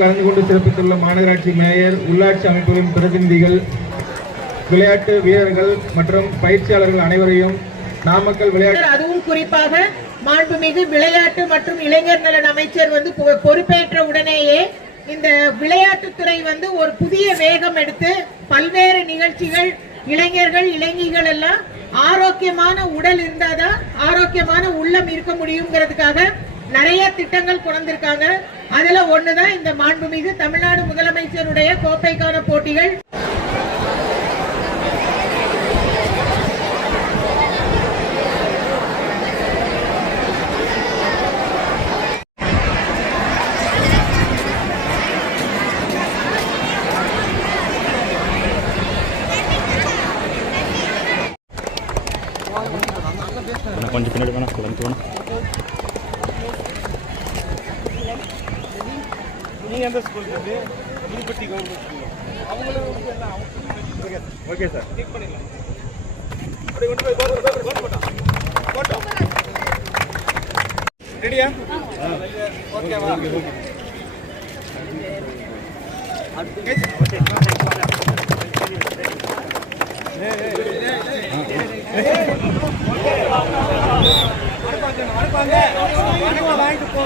கலந்து கொண்டு சிறப்பித்துள்ள மாநகராட்சி மேயர், உள்ளாட்சி அமைப்புகளின் பிரதிநிதிகள், விளையாட்டு வீரர்கள் மற்றும் பயிற்சியாளர்கள் அனைவரையும் நாமக்கல் விளையாட்டு, அதுவும் குறிப்பாக மாண்புமிகு விளையாட்டு மற்றும் இளைஞர் நலன் அமைச்சர் பொறுப்பேற்ற உடனேயே இந்த விளையாட்டுத்துறை ஒரு புதிய வேகம் எடுத்து பல்வேறு நிகழ்ச்சிகள், இளைஞர்கள் இளைஞர்கள் எல்லாம் ஆரோக்கியமான உடல் இருந்தாதான் ஆரோக்கியமான உள்ளம் இருக்க முடியுங்கிறதுக்காக நிறைய திட்டங்கள் கொண்டிருக்காங்க. அதுல ஒண்ணுதான் இந்த மாண்புமிகு தமிழ்நாடு முதலமைச்சருடைய கோப்பைக்கான போட்டிகள். கொஞ்சம் பின்னாடி வேணா கொஞ்சம் வேணா. நீங்க எந்த ஸ்கூல் இருக்கு? Puduppatti government school. அவங்களும் ஓகே சார். கிளிக் பண்ணிடலாம். அப்படியே கொண்டு போய் போட்டோ. ரெடியா? ஓகேவா? ஓகே. வாங்கிட்டு போ.